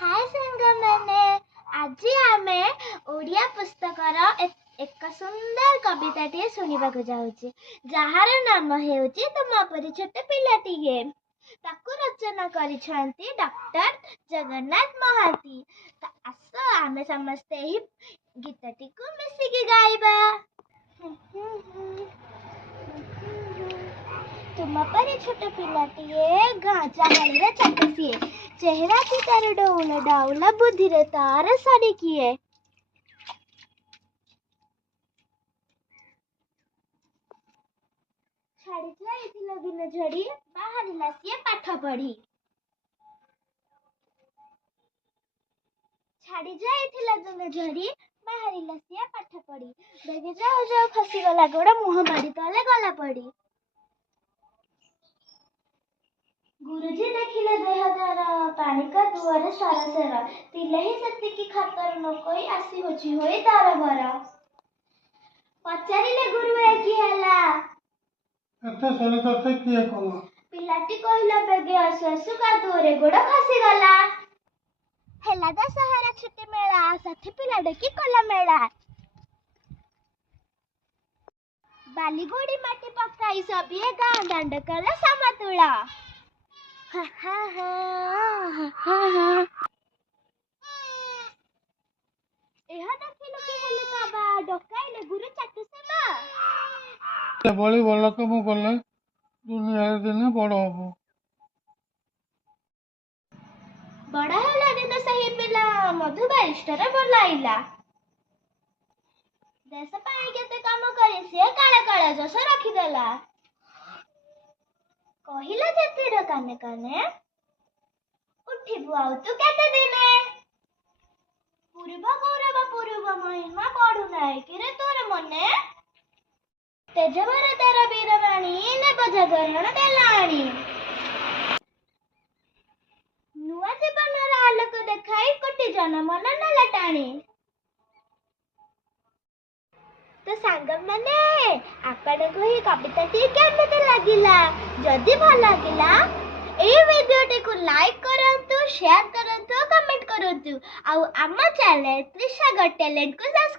हाय सांगमाने आज आमे ओडिया पुस्तकर एक सुंदर कविताटे शुणिबाकु जाउछि जहार नाम हेउछि तुम परि छोट पिलाटिए। ताकु रचना करिछंती डॉक्टर जगन्नाथ महाती। तो आस आमे समस्ते ही गीतटी को मिसिकी गाइबा। तुम परि छोट पिलाटिए गांजा हलिया चटसिए चेहरा की तार डौला डाउला बुद्धि रे तार साड़ी किए। छाड़ी जाइथिला दिन झड़ी बाहरिला सिए पाठ पढ़ी। छाड़ी जाइथिला दिन झड़ी बाहरिला सिए पाठ पढ़ी। बेगे जाओ जाओ फसी गला गोड़ा मुंह मारी तले गला पड़ी। गुरुजी देखिले देह द्वारा पानी का दुआर सरसेर तिले ही सती की खातर न कोई आसी होची होई तार भरा। पचारिले गुरुए की हला एते सरे सरे किए कला पिलाटी कहला बेगे आसु का दुआरे गोड़ फसी गला। हेला दा सहारा छुट्टी मेला साथी पिलाडे की कला मेला। बाली गोड़ी माटी पकाई सबिए गां दांड कला समतुला। हा हा हा हा हा एहा देखिलु की हेले काबा डकाइले गुरु चाटू सेबा। बड़ी बड़ काम कले दुनिया दिन बड़ हबो। बड़ा होला दिन सही पिला मधु बैरिस्टर बोलाइला। देश पाई केते काम करे से काला काला जस रखी देला। कहिला जेतिर काने काने उठिबु आउ तू केते दिने। पूर्व गौरव पूर्व महिमा पढ़ु नाय किरे तोर मने। तेजवर दर वीर रानी ने बजा ग्रहण देलाणी। नुआ जीवन आलोक देखाई कोटि जन मन न लटाणी। तो सांग माने आपण को ही कविता टी केमते लागिला। जदि भल लागिला ए वीडियो को लाइक करंतु शेयर करंतु कमेंट करंतु आउ आम चैनल त्रिसागर टैलेंट को सब्सक्राइब